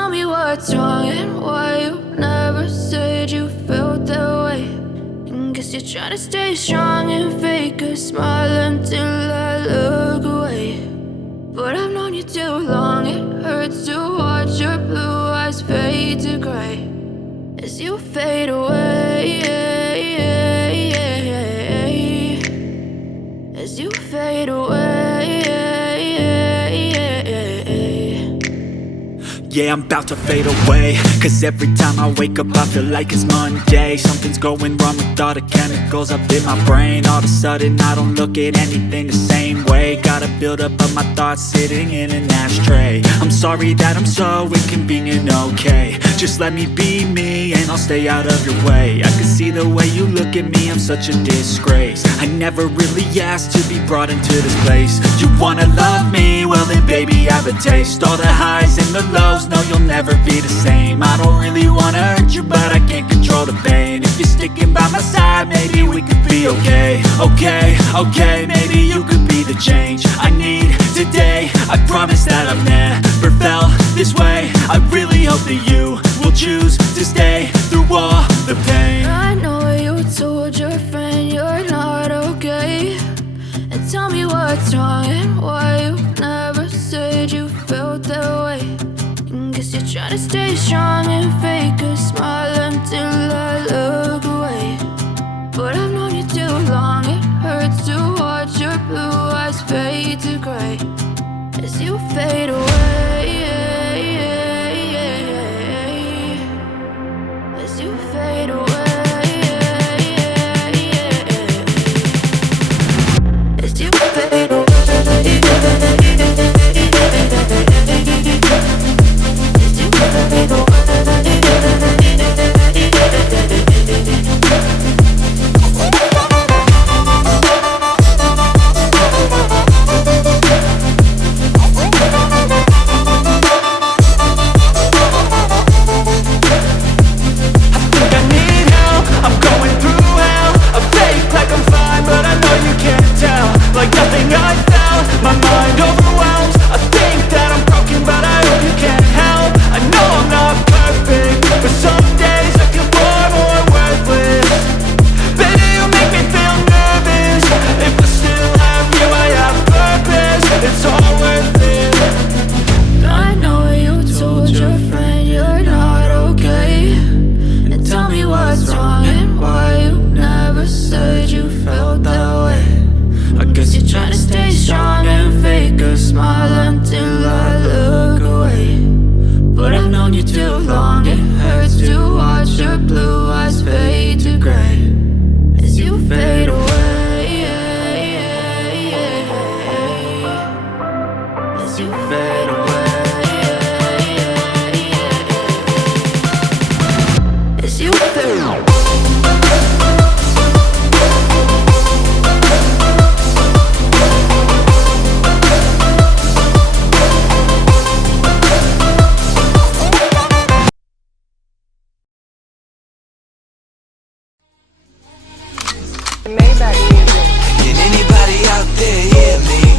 tell me what's wrong and why you never said you felt that way. And guess you're trying to stay strong and fake a smile until I look away. But I've known you too long, it hurts to watch your blue eyes fade to gray as you fade away, as you fade away. Yeah, I'm about to fade away, cause every time I wake up I feel like it's Monday. Something's going wrong with all the chemicals up in my brain. All of a sudden I don't look at anything the same way. Got a buildup of my thoughts sitting in an ashtray. I'm sorry that I'm so inconvenient, okay. Just let me be me and I'll stay out of your way. I can see the way you look at me, I'm such a disgrace. I never really asked to be brought into this place. You wanna love me? Well then baby I have a taste. All the highs and the lows, no you'll never be the same. I don't really wanna hurt you but I can't control the pain. If you're sticking by my side maybe we could be okay. Okay, maybe you could be the change I need today. I promise that I've never felt this way. I really hope that you will choose to stay through all the pain. I know you told your friend you're not okay, and tell me what's wrong and why you never said you felt that way. And guess you're trying to stay strong and fake a smile until I look away. But I've known you too long, it hurts to watch your blue eyes fade to gray as you fade away, as you fade away, as you fade away. Can anybody out there hear me?